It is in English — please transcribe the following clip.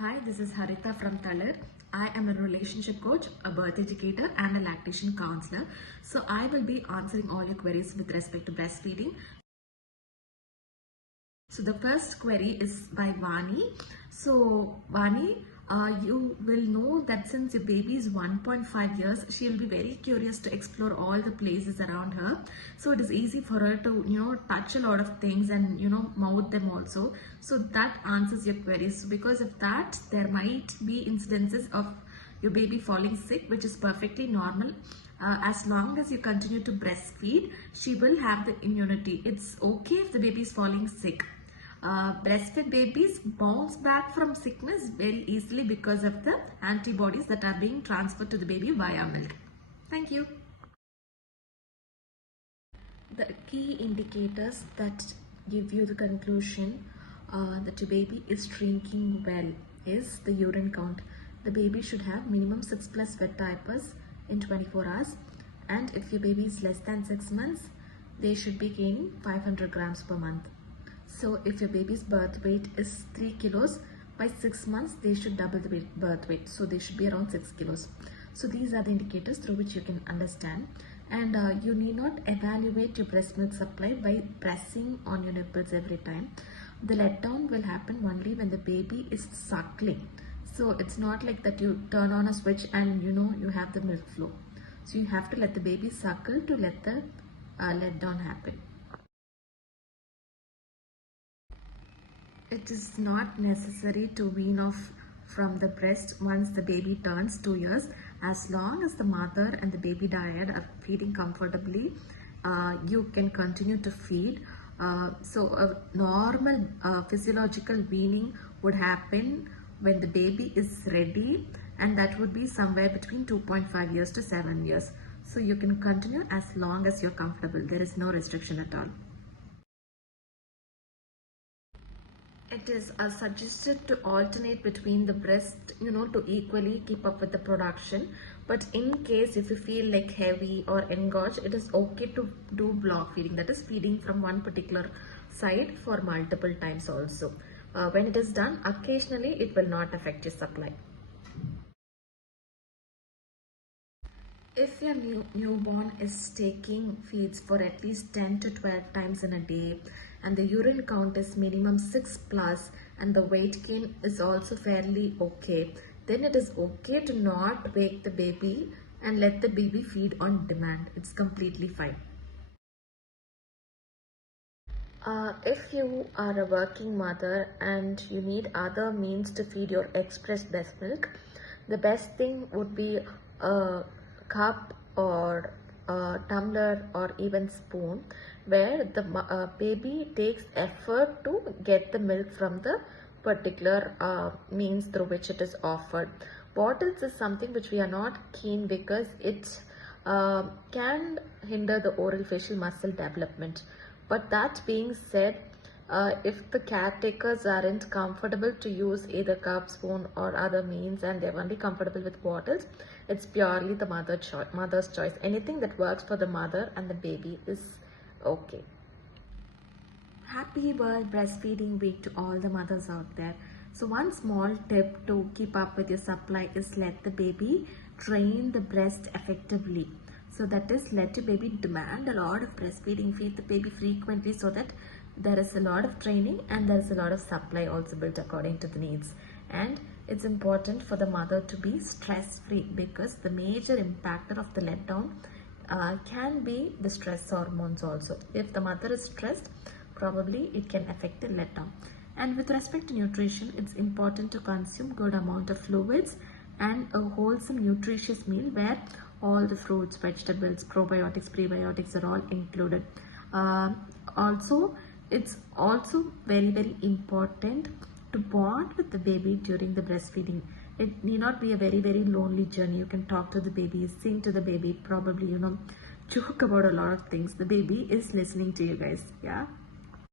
Hi, this is Haritha from Thalir. I am a relationship coach, a birth educator and a lactation counselor. So I will be answering all your queries with respect to breastfeeding. So the first query is by Vani. So Vani, you will know that since your baby is 1.5 years, she will be very curious to explore all the places around her. So it is easy for her to, touch a lot of things and, mouth them also. So that answers your queries. So because of that, there might be incidences of your baby falling sick, which is perfectly normal. As long as you continue to breastfeed, she will have the immunity. It's okay if the baby is falling sick. Breastfed babies bounce back from sickness very easily because of the antibodies that are being transferred to the baby via milk. Thank you. The key indicators that give you the conclusion that your baby is drinking well is the urine count. The baby should have minimum 6+ wet diapers in 24 hours, and if your baby is less than 6 months, they should be gaining 500 grams per month. So if your baby's birth weight is 3 kilos, by 6 months they should double the birth weight, so they should be around 6 kilos. So these are the indicators through which you can understand, and you need not evaluate your breast milk supply by pressing on your nipples every time. The letdown will happen only when the baby is suckling. So it's not like that you turn on a switch and you have the milk flow. So you have to let the baby suckle to let the letdown happen. It is not necessary to wean off from the breast once the baby turns 2 years. As long as the mother and the baby dyad are feeding comfortably, you can continue to feed. So a normal physiological weaning would happen when the baby is ready, and that would be somewhere between 2.5 years to 7 years. So you can continue as long as you're comfortable. There is no restriction at all. It is suggested to alternate between the breast, to equally keep up with the production. But in case if you feel like heavy or engorged, it is okay to do block feeding, that is feeding from one particular side for multiple times also. When it is done, occasionally it will not affect your supply. If your newborn is taking feeds for at least 10 to 12 times in a day, and the urine count is minimum 6+, and the weight gain is also fairly okay, then it is okay to not wake the baby and let the baby feed on demand. It's completely fine. If you are a working mother and you need other means to feed your express breast milk, the best thing would be a cup or a tumbler or even spoon, where the baby takes effort to get the milk from the particular means through which it is offered. Bottles is something which we are not keen because it can hinder the oral facial muscle development. But that being said, if the caretakers aren't comfortable to use either cup, spoon or other means, and they're only comfortable with bottles, it's purely the mother's choice. Anything that works for the mother and the baby is okay. Happy World Breastfeeding Week to all the mothers out there. So one small tip to keep up with your supply is let the baby train the breast effectively. So that is, let your baby demand a lot of breastfeeding, feed the baby frequently, so that there is a lot of training and there is a lot of supply also built according to the needs. And it's important for the mother to be stress-free, because the major impactor of the letdown can be the stress hormones also. If the mother is stressed, probably it can affect the letdown. And with respect to nutrition, it's important to consume good amount of fluids and a wholesome nutritious meal where all the fruits, vegetables, probiotics, prebiotics are all included. Also, it's also very important to bond with the baby during the breastfeeding. It need not be a very lonely journey. You can talk to the baby, sing to the baby, probably joke about a lot of things. The baby is listening to you guys. Yeah.